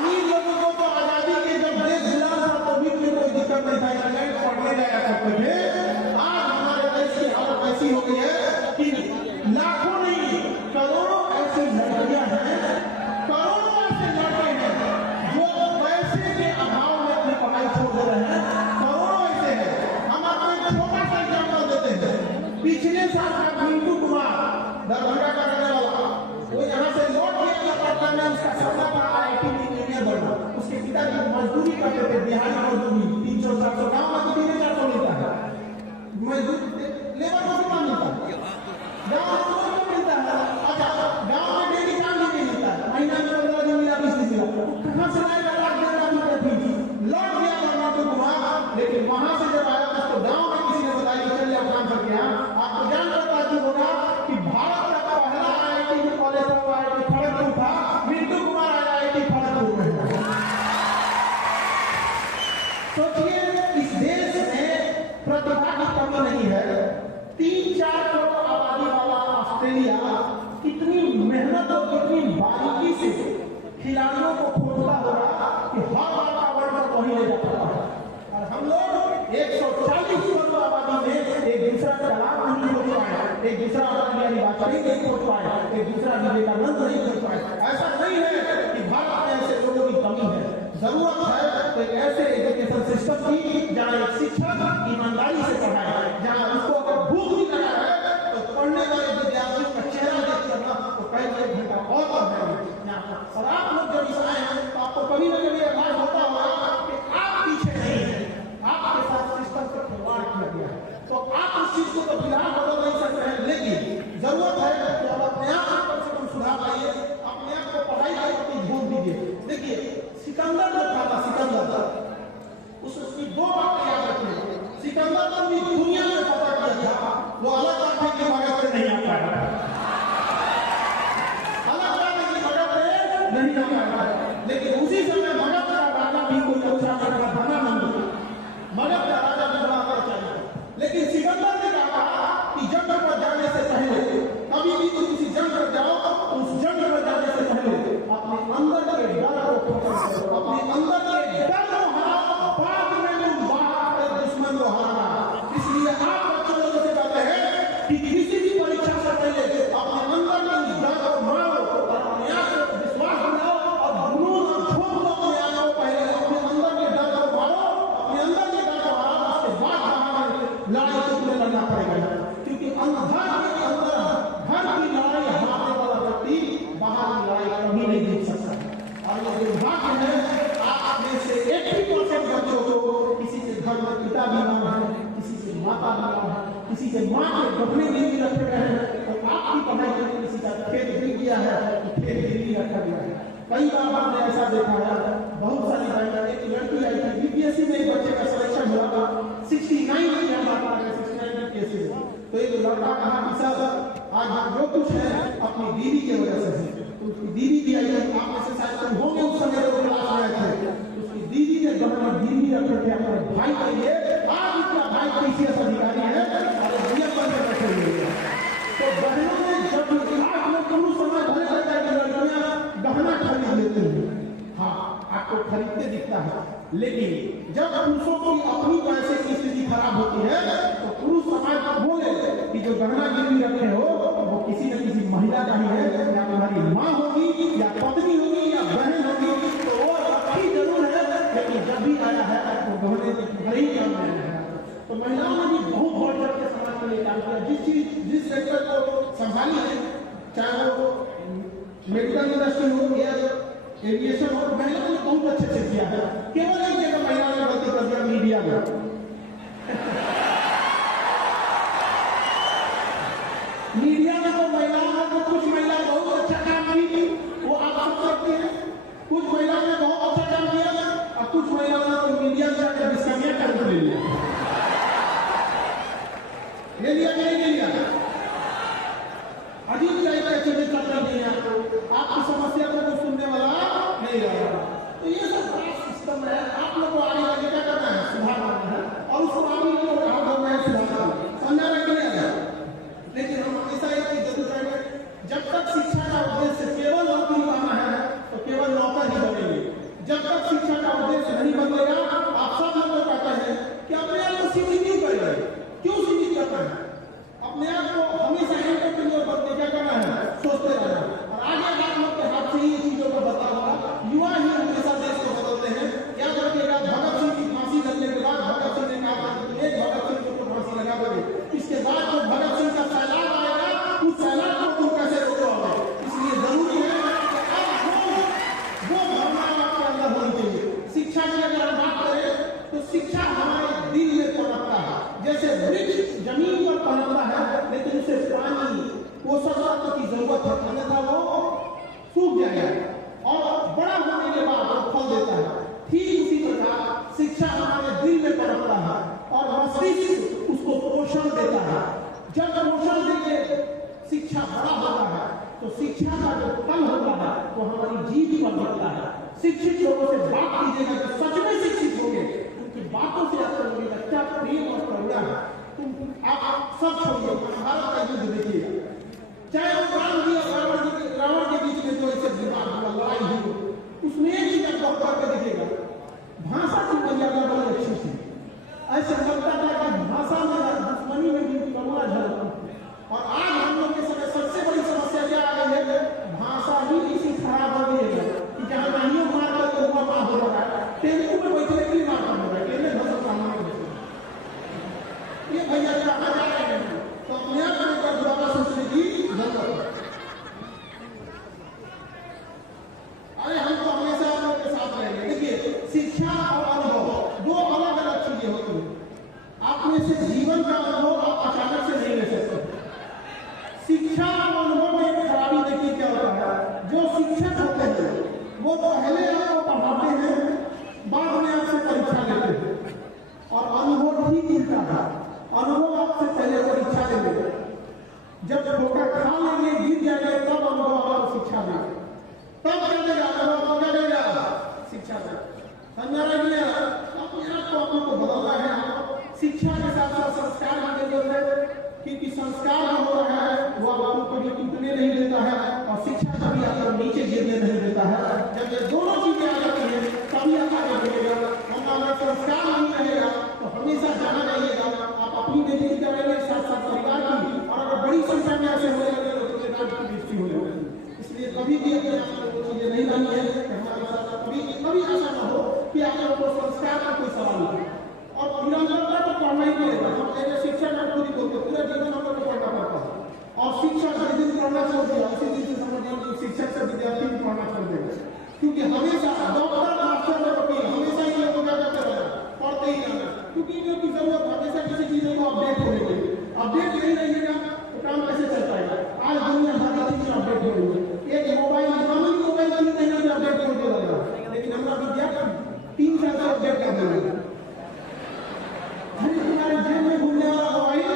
अमीर लोगों को तो आजादी के जब देश मिला था तो भी कोई दिक्कत नहीं था, इंग्लैंड पढ़ने जाया करते थे। आज हमारे देश की हालत ऐसी हो गई है कि लाखों नहीं करोड़ों ऐसी लड़कियां हैं, करोड़ों ऐसे लड़के हैं जो पैसे के अभाव में अपनी पढ़ाई छोड़ दे रहे हैं। करोड़ों ऐसे हैं। हम आपको एक छोटा सा एग्जाम्पल देते हैं। पिछले साल का मिंटू कुमार दरभंगा का रहने वाला, वो यहाँ से लौट के पटना में उसका सपना था IIT में इंजीनियर बनना। उसके पिताजी मजदूरी करते थे, दिहाड़ी मजदूरी 300-400, गाँव में 300-400 मिलता है, मजदूर लेबर को कितना मिलता है, गाँव में मिलता है। अच्छा, गाँव में डेली काम भी नहीं मिलता है, महीना में 15 दिन मिला, 20 दिन मिला, कहाँ से लाएगा लाख डेढ़ फीस। लौट गया मिंटू कुमार, लेकिन वहां से जब आया तो गाँव में किसी ने बताया कि चल जाओ काम करके। आपको जान पता क्यों होगा कि भारत का पहला IIT में कॉलेज था, वो IIT खड़गपुर था। मिंटू कुमार IIT खड़गपुर में है। सोचिए, इस देश में प्रतिभा की कमी नहीं है। 3-4 करोड़ आबादी वाला ऑस्ट्रेलिया कितनी मेहनत और कितनी बारीकी से खिलाड़ियों को खोजता होगा कि हर बार का वर्ल्ड कप वही ले जाता है। और हम लोग 140 करोड़ आबादी में एक दूसरा तालाब नहीं खोज पाए, एक दूसरा वाजपेयी नहीं खोज पाए, एक दूसरा विवेकानंद नहीं खोज पाए। ऐसा नहीं है कि भारत में ऐसे लोगों की कमी है। जरूरत है तो एक ऐसे एजुकेशन सिस्टम की जहाँ एक शिक्षक ईमानदारी से पढ़ाए, जहाँ उसको अगर भूख भी लगा है तो पढ़ने वाले विद्यार्थियों का चेहरा देख करना तो कई 1 घंटा और पढ़ना। और आप लोग जब इस आए हैं तो आपको कभी ना कभी एहसास होता होगा कि आप पीछे नहीं है, आपके साथ सिस्टम से खिलवाड़ किया गया है। तो आप उस चीज को तो फिलहाल बदल नहीं सकते हैं, लेकिन जरूरत है कि आप अपने आप को कम से कम सुधार लाइए, अपने आप को पढ़ाई के प्रति ध्यान दीजिए। देखिए, सिकंदर जो था, सिकंदर उसकी 2 बातें याद रखिए। सिकंदर पूरी दुनिया में पता किया था, वो अलग बात है कि मगध से नहीं आ पाया, अलग बात है कि मगध से नहीं आ पाया। लेकिन उसी समय मगध का राजा भी कोई अच्छा करना था ना, मगध का राजा भी बड़ा होना चाहिए। लेकिन सिकंदर ने कहा कि जंग पर जाने से पहले, कभी भी तुम किसी जंग पर जाओ तो उस जंग पर जाने से पहले अपने अंदर के डर को खत्म करो, अपने अंदर के डर को हराओ, बाद में तुम बाहर के दुश्मन को हराना। इसलिए आप बच्चों लोगों से कहते हैं कि किसी भी परीक्षा से पहले अपने अंदर के उस डर को मारो और अपने आप को विश्वास बनाओ और जुनून और झोंक दो अपने आप को। पहले अपने अंदर के डर को मारो, अपने अंदर के डर को हराओ, उसके बाद बाहर लड़ाई तो तुम्हें लड़ना पड़ेगा। क्योंकि अंदर के अंदर घर की लड़ाई हारने वाला व्यक्ति बाहर की लड़ाई कभी नहीं जीत सकता। और ये दुर्भाग्य है, आप में से 80% बच्चों को किसी से घर में पिता बीमार है, किसी से माता बीमार है, किसी से माँ के घुटने गिरवी रखे गए हैं, तो आपकी पढ़ाई के लिए किसी का खेत गिर गया है तो खेत गिरवी रखा गया है। कई बार आपने ऐसा देखा है, बहुत सारी बार एक लड़की आई थी BPSC में, एक बच्चे का सिलेक्शन हुआ था 69 की हम बात कर रहे हैं, 69 BPSC में। तो एक लड़का कहा कि सर आज हम जो कुछ है अपनी दीदी की वजह से है। तो उसकी दीदी भी आई है, आप में से शायद कोई होंगे उस समय तो क्लास में थे, उसकी दीदी ने गवर्नर गिरवी रखे थे अपने भाई के लिए। आज उसका भाई PCS अधिकारी है और DM बन के बैठे हुए हैं। तो बहनों में जब आप लोग पुरुष समय भले लगता है कि लड़कियां गहना खरीद लेते हैं, हाँ आपको खरीदते दिखता है, लेकिन जब पुरुषों की अपनी पैसे की स्थिति खराब होती है तो पुरुष समाज को बोले कि जो गहना गिरवी रखे हो वो किसी न किसी महिला का ही है, या तुम्हारी माँ होगी या पत्नी होगी या बहन होगी, तो वो रखी जरूर है, लेकिन जब भी आया है तो गहने तुम्हारे ही काम में है। तो महिलाओं ने भी बहुत बढ़ चढ़ के समाज के लिए काम किया। जिस सेक्टर को संभाली है, चाहे वो मेडिकल इंडस्ट्री हो या एविएशन हो, महिलाओं ने बहुत अच्छे से किया है। केवल एक जगह महिलाओं ने गलती कर दिया, मीडिया में। मीडिया में तो महिलाओं ने तो कुछ महिला बहुत अच्छा काम की, वो आप सब सकते हैं। कुछ महिलाओं ने बहुत अच्छा काम किया और कुछ महिलाओं ने तो मीडिया से आकर डिस्कमिया कर ले लिया कि नहीं लिया। अजीब टाइप का चीजें चल रही है, आपकी समस्या को तो सुनने वाला नहीं रहा। तो ये सब सिस्टम है, आप लोग को आगे आगे क्या करना है, सुधार करना है और उसको आगे को कहा करना है, सुधार करना है, समझा रहे कि नहीं। लेकिन हम हमेशा एक चीज जरूर करेंगे, जब तक शिक्षा का उद्देश्य केवल नौकरी पाना है तो केवल नौकर ही बनेंगे। जब तक शिक्षा का उद्देश्य नहीं बदलेगा, आप सब लोग कहते हैं कि अपने आप को सीमित क्यों करेंगे, क्यों सीमित करना है, अपने आप को हमेशा एंटरप्रेन्योर बनने क्या करना है, सोचते रहना। और आगे आप लोग के हाथ से ही चीजों का बदलाव होगा। युवा ही हमेशा देश को बदलते हैं। याद रखिएगा, भगत सिंह की फांसी लगने के बाद भगत सिंह ने कहा एक भगत सिंह को फांसी लगा दोगे, इसके बाद जो भगत सिंह का सैलाब आएगा, उस सैलाब को तुम कैसे रोकोगे। इसलिए जरूरी है कि अब वो भावना आपके अंदर होनी चाहिए। शिक्षा की अगर हम बात करें तो शिक्षा हमारे दिल में पनपता है, जैसे वृक्ष जमीन पर पनपता है, लेकिन उसे पानी पोषक तत्व की जरूरत है, अन्यथा वो सूख जाएगा और बड़ा होने के बाद वो फल देता है। ठीक उसी प्रकार शिक्षा हमारे दिल में पनपता है और मस्तिष्क उसको पोषण देता है। जब पोषण देके शिक्षा बड़ा होता है तो शिक्षा का जो फल होता है वो हमारी जीभ पर बनता है। शिक्षित लोगों से बात कीजिएगा, जो सच में शिक्षित होंगे, उनकी बातों से आपको लगेगा क्या प्रेम और करुणा है। तुम आप सब छोड़िए, महाभारत का युद्ध देखिएगा, चाहे वो राम जी और रावण के बीच में जो ऐसे विवाद हुआ, लड़ाई हुई, उसमें एक चीज आपको करके देखिएगा, भाषा की मर्यादा बड़ी अच्छी थी। ऐसा लगता था कि भाषा में दुश्मनी में भी करुणा झलकती। और आज हम लोग के समय सबसे बड़ी समस्या क्या आ गई है, भाषा ही इसी खराब हो गई है कि जहां नानियों मार कर तो हुआ मार हो रहा है, टेम्पू में बैठने के लिए मार हो रहा है, टेम्पू में सामने ये भैया कहाँ जा रहे हैं, तो अपने आप में एक दोबारा सोचने की जरूरत है। अरे हम तो हमेशा आप लोग के साथ रहेंगे। देखिए, शिक्षा और अनुभव दो अलग अलग चीजें होती हैं। आप में से जीवन का अनुभव आप अचानक से नहीं ले सकते। शिक्षा और अनुभव में खराबी देखिए क्या होता है, जो शिक्षक होते हैं वो पहले आपको पढ़ाते हैं, बाद में आपसे परीक्षा लेते हैं। और अनुभव ठीक उल्टा है, अनुभव आपसे पहले परीक्षा लेंगे, जब ठोकर खा लेंगे, गिर जाएंगे, तब अनुभव आपको शिक्षा देगा, तब क्या देगा अनुभव, क्या देगा शिक्षा देगा। समझा रहे हैं अपने आप को बदलना है। शिक्षा के साथ साथ संस्कार की जरूरत है, क्योंकि संस्कार जो हो रहा है वो आपको कभी टूटने नहीं देता है और शिक्षा कभी आपको नीचे गिरने नहीं देता है। जब ये दोनों चीजें आ जाती हैं तभी आप आगे बढ़ेगा। हम अगर संस्कार नहीं रहेगा तो हमेशा जाना जाइएगा, आप अपनी बेटी करेंगे, साथ साथ परिवार की, और अगर बड़ी संख्या में ऐसे हो जाएंगे तो राज्य की दृष्टि हो जाएगी। इसलिए कभी भी अपने आप को चीजें नहीं लानी है, हमारे साथ कभी ऐसा ना हो कि आप लोगों को संस्कार का कोई सवाल नहीं। और निरंतरता तो पढ़ना ही पड़ेगा। हम जैसे शिक्षा में पूरी बोलते पूरा जीवन हम लोग को पढ़ना पड़ता है। और शिक्षा जिस दिन पढ़ना छोड़ दिया उसी दिन से समझिए कि शिक्षक से विद्यार्थी भी पढ़ना छोड़ देगा, क्योंकि हमेशा डॉक्टर मास्टर और वकील हमेशा ही लोगों का करते रहना, पढ़ते ही रहना, क्योंकि इनकी जरूरत हमेशा किसी चीजों को अपडेट होने के लिए। अपडेट नहीं रहिएगा तो काम कैसे चल पाएगा। आज दुनिया हर चीज में अपडेट हो रही है। एक मोबाइल 3 महीने में अपडेट होने लगा, लेकिन हमारा विद्यार्थी 3 साल से अपडेट कर देगा। तुम्हारे जेब में घूमने वाला मोबाइल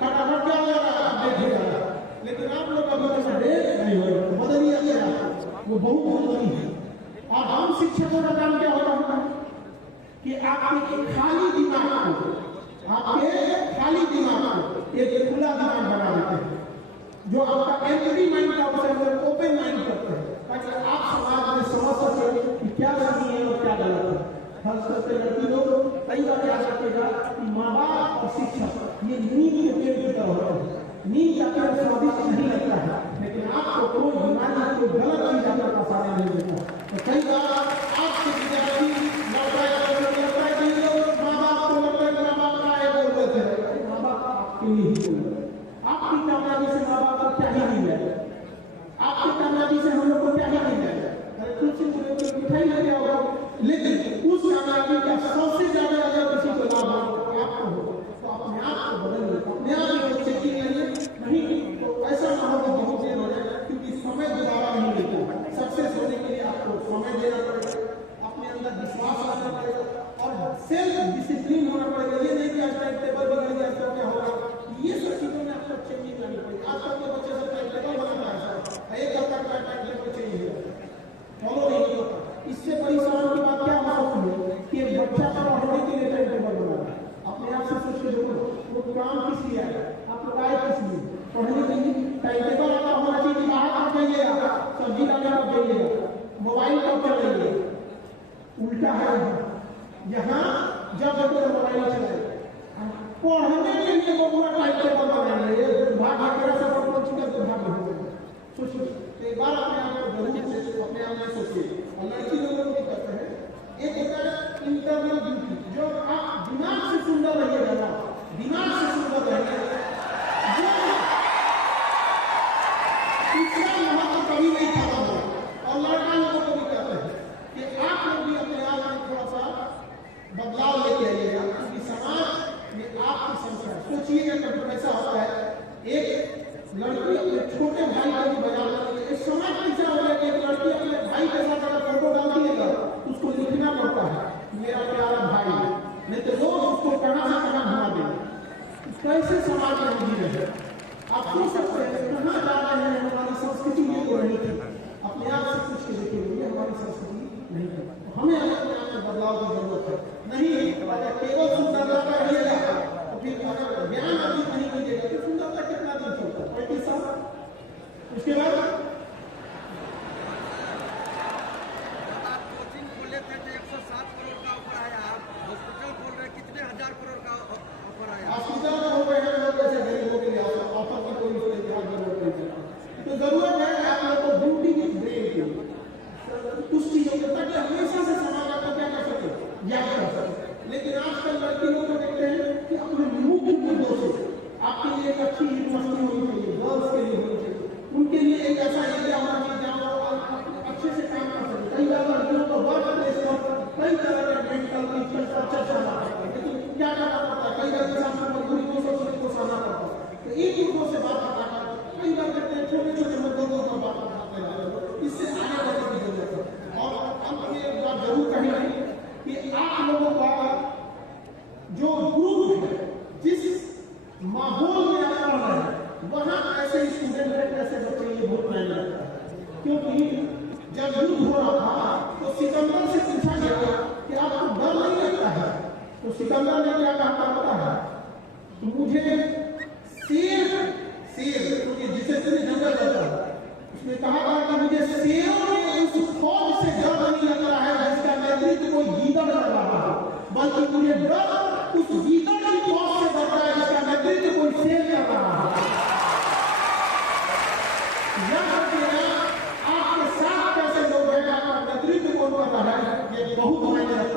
फटाफट क्या हो जाएगा, अपडेट हो जाएगा। लेकिन आप लोग का अपडेट नहीं होगा, बदलिए गया, वो बहुत जरूरी है। और हम शिक्षकों का काम क्या होता है कि आपके खाली दिमाग को, आपके खाली दिमाग को एक खुला दिमाग बना देते हैं, जो आपका एम्प्टी माइंड का उसे ओपन माइंड करते हैं, ताकि आप समाज में समझ सके कि क्या सही है और क्या गलत है। खास करके लड़की लोग कई बार क्या रखेगा कि माँ बाप और शिक्षक ये नींद के पेड़ की तरह होते हैं। नींद का पेड़ स्वादिष्ट नहीं लगता है, लेकिन आपको कोई बीमारी, कोई गलत चीज आपका पसाने नहीं देता। तो कई बार आपके विद्यार्थी माँ बाप को लगता है कि माँ बाप का ये बोलते थे, माँ बाप आपके लिए ही बोल रहे, आपकी कामयाबी से माँ बाप को क्या ही नहीं है, आपकी कामयाबी से हम लोग को क्या ही नहीं है। अरे कुछ मिठाई लेके आओ, लेकिन उस कामयाबी का सबसे ज्यादा अगर किसी को लाभ हो आपको हो, तो अपने आप को बदलिए, अपने आप को चेकिंग करिए। नहीं तो ऐसा ना हो कि बहुत देर हो जाए, क्योंकि समय दोबारा नहीं मिलता। सक्सेस होने के लिए आपको समय देना पड़ेगा, अपने अंदर विश्वास रखना पड़ेगा और सेल्फ डिसिप्लिन होना पड़ेगा। ये नहीं कि आज टाइम टेबल बिगड़ गया तो क्या होगा, ये सब चीजों में आपको चेंजिंग लानी पड़ेगी। आजकल के बच्चे सब टाइम टेबल बनाता है, एक हफ्ता का टाइम टेबल चेंज हो फॉलो नहीं होता। इससे बड़ी सवाल की बात क्या हो सकती है कि एक बच्चा पढ़ने के लिए टाइम टेबल बना रहा है। अपने आप से सोचिए, वो काम किस लिए आया, आप लोग आए किस लिए, पढ़ने के लिए। टाइम टेबल आपका होना चाहिए, बाहर कब जाइएगा, सब्जी लाने कब जाइएगा, मोबाइल कब चलाइए, लिखा है यहाँ जब कोई मोबाइल चलाए पढ़ने के लिए वो पूरा टाइम टेबल बनाएंगे, भाग वगैरह सब अपन चुका तो भाग हो गए। सोचिए एक बार अपने आप को जरूर से अपने आप में सोचिए। और लड़की लोगों को करते हैं एक होता है इंटरनल ब्यूटी, जो आप दिमाग से सुंदर रहिएगा ना, दिमाग से सुंदर रहिएगा, इसका महत्व कभी नहीं खत्म हो। और लड़का लोगों को भी कहते हैं कि आप लोग भी अपने आप में थोड़ा सा बदलाव लेके आइएगा, क्योंकि समाज में आपकी संख्या सोचिएगा। कभी ऐसा होता है एक लड़की अपने छोटे भाई को भी बजा लेती है, समाज कैसा हो गया कि एक लड़की अपने भाई के साथ अगर फोटो डालती है तो उसको लिखना पड़ता है मेरा प्यारा भाई, नहीं तो लोग उसको कहां से कहां घुमा देंगे। कैसे समाज में जी रहे आप सोच सकते हैं कहां जा रहे हैं। हमारी संस्कृति ये तो नहीं थी, अपने आप से कुछ के देखिए हमारी संस्कृति नहीं थी। हमें अपने आप में बदलाव की जरूरत है। नहीं केवल सुंदरता का रहिएगा तो फिर अगर ज्ञान अधिक नहीं कीजिएगा तो सुंदरता कितना दिन चलता है 35 साल। उसके बाद आप कोचिंग खोले थे तो 107 करोड़ का ऑफर आया, आप हॉस्पिटल खोल रहे कितने हजार करोड़ का ऑफर आया। हॉस्पिटल खोल रहे हैं लोग ऐसे गरीबों के लिए ऑफर की कोई जरूरत नहीं है। तो जरूरत है आप लोग को ब्यूटी विद ब्रेन की तुष्टि योग्यता की, हमेशा से समाज आपको क्या कर सके याद कर सके। लेकिन आजकल लड़की लोग को देखते हैं कि अपने मुख्य मुद्दों से आपके लिए एक अच्छी यूनिवर्सिटी होनी चाहिए, गर्ल्स के लिए होनी चाहिए, उनके लिए एक ऐसा एरिया होना चाहिए जहाँ वो अच्छे से काम कर सके। कई बार लड़कियों को वर्क प्लेस पर कई तरह के मेडिकल चर्चा करना पड़ता है, लेकिन क्या करना पड़ता है कई बार इंसान को मजबूरी को सहना पड़ता है। तो इन मुद्दों से बात करना कई बार कहते हैं छोटे छोटे मुद्दों पर बात करते हैं, इससे आगे बढ़ने की जरूरत है। और अंत में एक बात जरूर कहेंगे कि आप लोगों का जो ग्रुप है, जिस माहौल में आप पढ़ रहे हैं वहां ऐसे स्टूडेंट है, ऐसे बच्चे ये बहुत मायने रखता है। क्योंकि जब युद्ध हो रहा था तो सिकंदर से पूछा गया कि आपको डर नहीं लगता है, तो सिकंदर ने क्या कहा पता है, मुझे शेर क्योंकि जिसे जंगल जाता है उसने कहा कि मुझे शेरों में उस फौज से डर नहीं लग रहा है जिसका नेतृत्व कोई गीदड़ कर रहा है, बल्कि मुझे डर उस गीदड़ की फौज से लग रहा है जिसका नेतृत्व कोई शेर कर रहा है। आपके साथ कैसे लोग हैं, आपका नेतृत्व कौन कर रहा है, ये बहुत मायने रखता है।